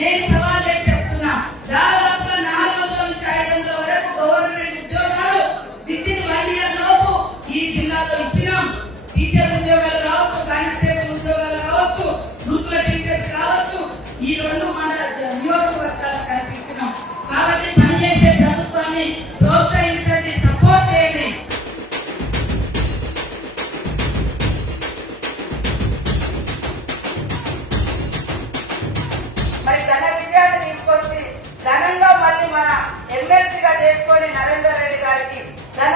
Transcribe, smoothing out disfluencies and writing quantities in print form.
నేను సవాల్ చెప్తున్నా, దాదాపుగా 400 నుంచి 500 వరకు గవర్నమెంట్ ఉద్యోగాలు విత్ ఇన్ 1 ఇయర్ లోపు ఈ జిల్లాలో ఇచ్చినాం. టీచర్ ఉద్యోగాలు కావచ్చు, కానిస్టేబుల్ ఉద్యోగాలు కావచ్చు, గ్రూపుల టీచర్స్ కావచ్చు, ఈ 2 మన నియోజకవర్గాలకు కల్పించినాం. కాబట్టి పనిచేసే ప్రభుత్వాన్ని ప్రోత్సహించండి, సపోర్ట్ చేయండి. మరి ఘన విజయాన్ని తీసుకొచ్చి ఘనంగా మళ్ళీ మన ఎమ్మెల్సీగా చేసుకొని నరేందర్ రెడ్డి గారికి ఘన